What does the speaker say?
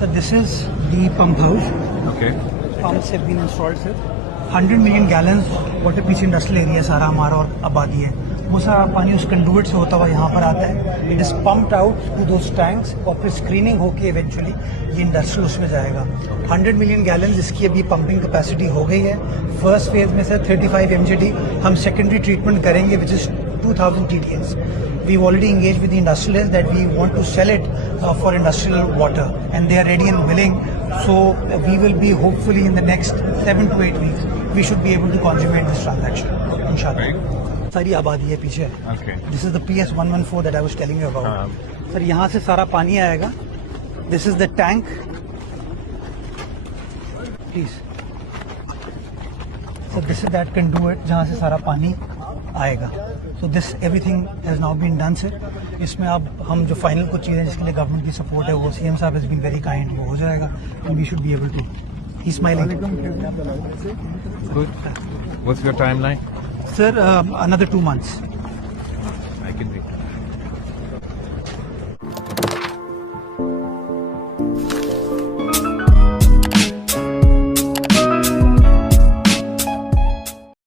So this is the pump house. Okay. Pumps have been installed, sir. 100 million gallons water पीछे industrial area सारा हमारा और आबादी है, वो सारा पानी उस कंडुइट से होता हुआ यहाँ पर आता है. It is pumped out to those tanks और फिर स्क्रीनिंग होके इवेंचुअली ये इंडस्ट्रियल उसमें जाएगा. 100 मिलियन गैलन्स इसकी अभी पंपिंग कैपेसिटी हो गई है. फर्स्ट फेज में सर 35 MGD हम सेकेंडरी ट्रीटमेंट करेंगे which is 2000 TDS. We've already engaged with the industrialists that we want to sell it for industrial water, and they are ready and willing. So we will be hopefully in the next 7 to 8 weeks we should be able to consummate this transaction, inshallah. सारी आबादी है पीछे. Okay. This is the PS 114 that I was telling you about. Sir यहाँ से सारा पानी आएगा. This is the tank. Please. So this is that conduit जहाँ से सारा पानी आएगा. So this everything has now been done, sir. इसमें अब हम जो फाइनल कुछ चीज़ें जिसके लिए गवर्नमेंट की सपोर्ट है वो CM साहब has been very kind, वो हो जाएगा and we should be able to. He's smiling. Good. What's your timeline? Sir, another 2 months. I can wait.